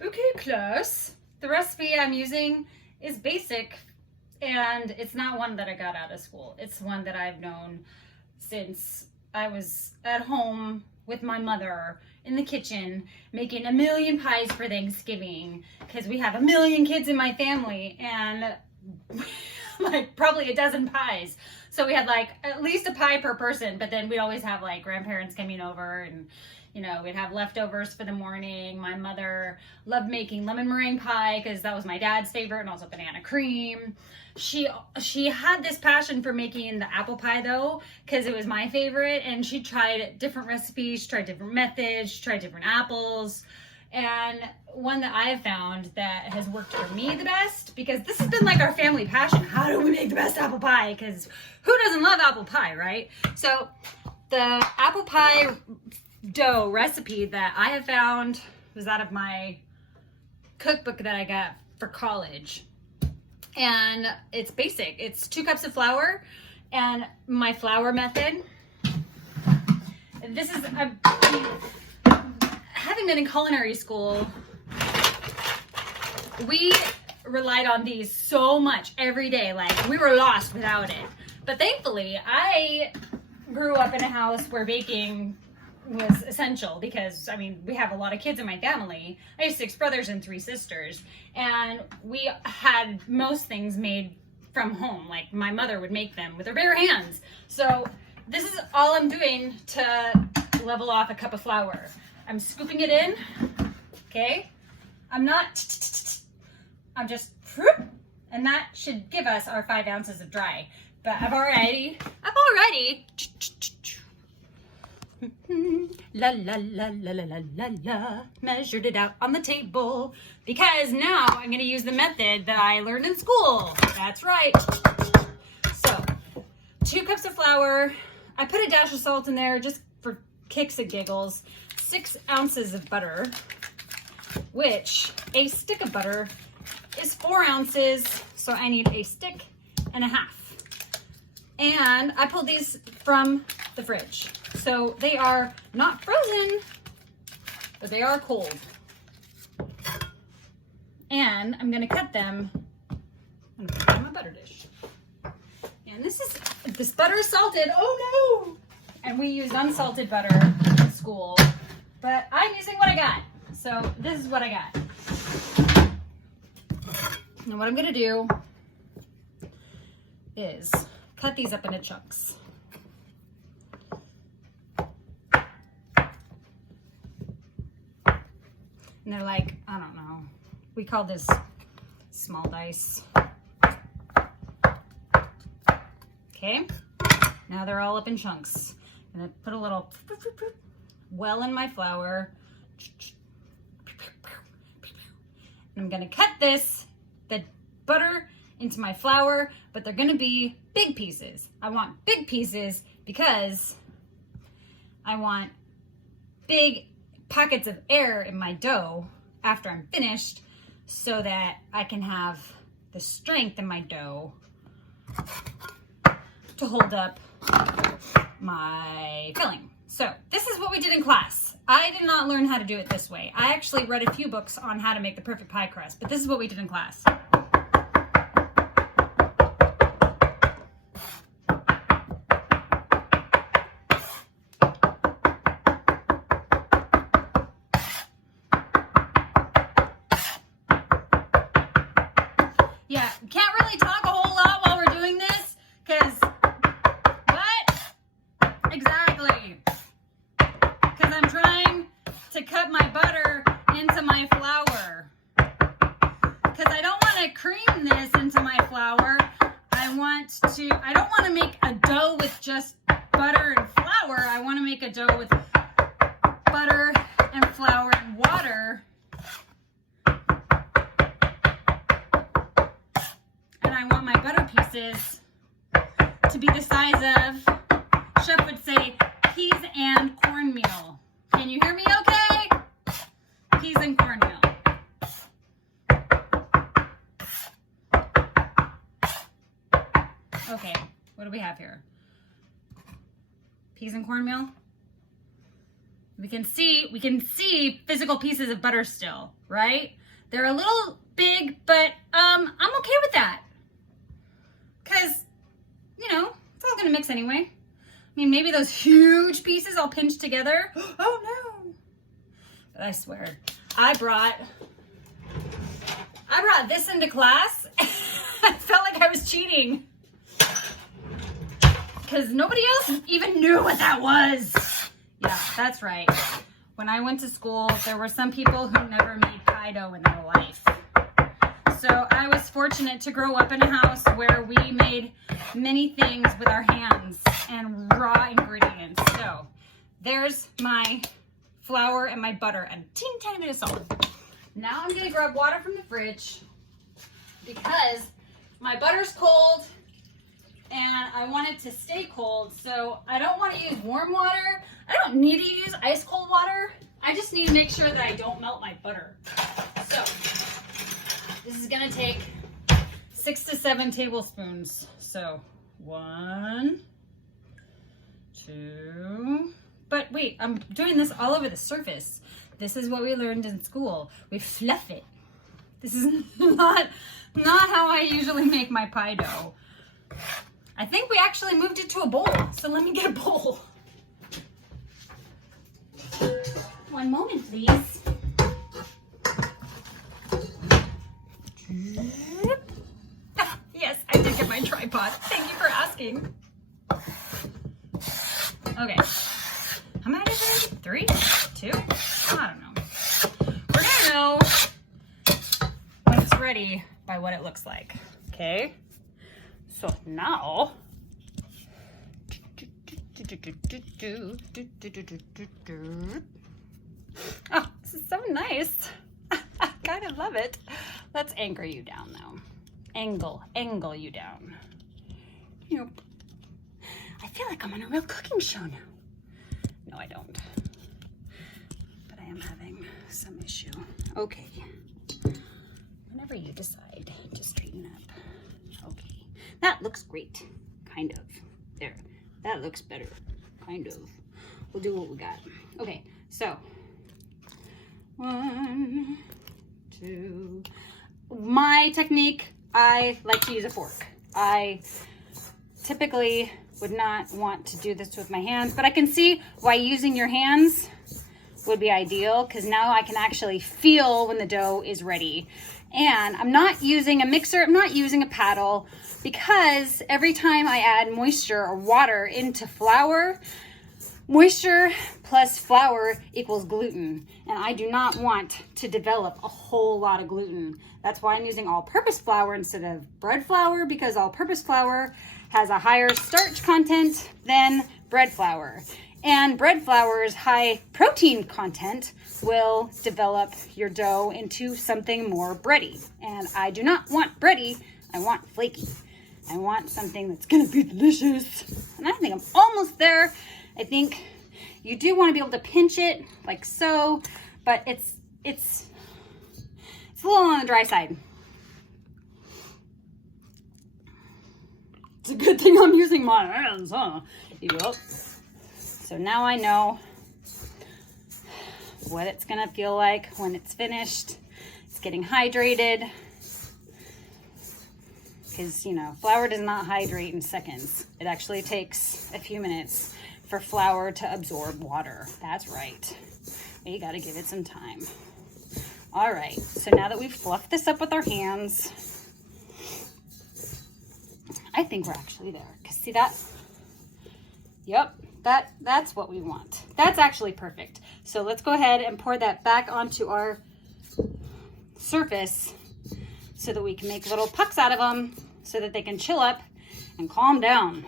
Okay, close. The recipe I'm using is basic, and it's not one that I got out of school. It's one that I've known since I was at home with my mother in the kitchen making a million pies for Thanksgiving, because we have a million kids in my family and like probably a dozen pies. So we had like at least a pie per person, but then we'd always have like grandparents coming over, and you know, we'd have leftovers for the morning. My mother loved making lemon meringue pie because that was my dad's favorite, and also banana cream. She had this passion for making the apple pie though, because it was my favorite, and she tried different recipes, she tried different methods, she tried different apples. And one that I have found that has worked for me the best, because this has been like our family passion. How do we make the best apple pie? Because who doesn't love apple pie, right? So the apple pie dough recipe that I have found was out of my cookbook that I got for college. And it's basic. It's 2 cups of flour, and my flour method. This is, having been in culinary school, we relied on these so much every day. Like, we were lost without it. But thankfully, I grew up in a house where baking was essential, because I mean, we have a lot of kids in my family. I have 6 brothers and 3 sisters, and we had most things made from home. Like, my mother would make them with her bare hands. So this is all I'm doing to level off a cup of flour. I'm scooping it in, okay? I'm just, and that should give us our 5 ounces of dry. But I've already la la la la la la la la measured it out on the table, because now I'm going to use the method that I learned in school. That's right. So 2 cups of flour. I put a dash of salt in there just for kicks and giggles. 6 ounces of butter, which a stick of butter is 4 ounces, so I need a stick and a half. And I pulled these from the fridge. So they are not frozen, but they are cold. And I'm gonna cut them and put them in my butter dish. And this butter is salted, oh no! And we used unsalted butter in school, but I'm using what I got. So this is what I got. And what I'm gonna do is cut these up into chunks. And they're like, I don't know, we call this small dice. Okay, now they're all up in chunks. And I put a little well in my flour. And I'm gonna cut the butter into my flour, but they're gonna be big pieces. I want big pieces because I want big pockets of air in my dough after I'm finished, so that I can have the strength in my dough to hold up my filling. So this is what we did in class. I did not learn how to do it this way. I actually read a few books on how to make the perfect pie crust, but this is what we did in class. Yeah, can't really talk a whole lot while we're doing this, because, what? Exactly. Because I'm trying to cut my butter into my flour. Because I don't want to cream this into my flour. I don't want to make a dough with just butter and flour. I want to make a dough with butter and flour and water. I want my butter pieces to be the size of, Chef would say, peas and cornmeal. Can you hear me okay? Peas and cornmeal. Okay, what do we have here? Peas and cornmeal? We can see physical pieces of butter still, right? They're a little big, but I'm okay with that. Cause, you know, it's all gonna mix anyway. I mean, maybe those huge pieces I'll pinch together. Oh no. But I swear, I brought this into class. I felt like I was cheating. Because nobody else even knew what that was. Yeah, that's right. When I went to school, there were some people who never made pie dough in their life. So I was fortunate to grow up in a house where we made many things with our hands and raw ingredients. So there's my flour and my butter and a teeny tiny bit of salt. Now I'm gonna grab water from the fridge because my butter's cold and I want it to stay cold. So I don't want to use warm water. I don't need to use ice cold water. I just need to make sure that I don't melt my butter. So this is gonna take 6 to 7 tablespoons. So 1, 2, but wait, I'm doing this all over the surface. This is what we learned in school. We fluff it. This is not how I usually make my pie dough. I think we actually moved it to a bowl. So let me get a bowl. One moment, please. Yes, I did get my tripod. Thank you for asking. Okay. How many is it? 3? 2? I don't know. We're gonna know when it's ready by what it looks like. Okay. So now, oh, this is so nice. I kind of love it. Let's anchor you down though. Angle you down. Yep. I feel like I'm on a real cooking show now. No, I don't. But I am having some issue. Okay. Whenever you decide to straighten up. Okay. That looks great. Kind of. There. That looks better. Kind of. We'll do what we got. Okay. So. 1, 2. My technique, I like to use a fork. I typically would not want to do this with my hands, but I can see why using your hands would be ideal because now I can actually feel when the dough is ready. And I'm not using a mixer, I'm not using a paddle because every time I add moisture or water into flour, moisture plus flour equals gluten. And I do not want to develop a whole lot of gluten. That's why I'm using all-purpose flour instead of bread flour because all-purpose flour has a higher starch content than bread flour. And bread flour's high protein content will develop your dough into something more bready. And I do not want bready, I want flaky. I want something that's gonna be delicious. And I think I'm almost there. I think you do want to be able to pinch it like so, but it's a little on the dry side. It's a good thing I'm using my hands, huh? Yep. So now I know what it's gonna feel like when it's finished. It's getting hydrated. Because, you know, flour does not hydrate in seconds. It actually takes a few minutes for flour to absorb water. That's right. You gotta give it some time. All right, so now that we've fluffed this up with our hands, I think we're actually there. Cause see that? Yep, that's what we want. That's actually perfect. So let's go ahead and pour that back onto our surface so that we can make little pucks out of them so that they can chill up and calm down.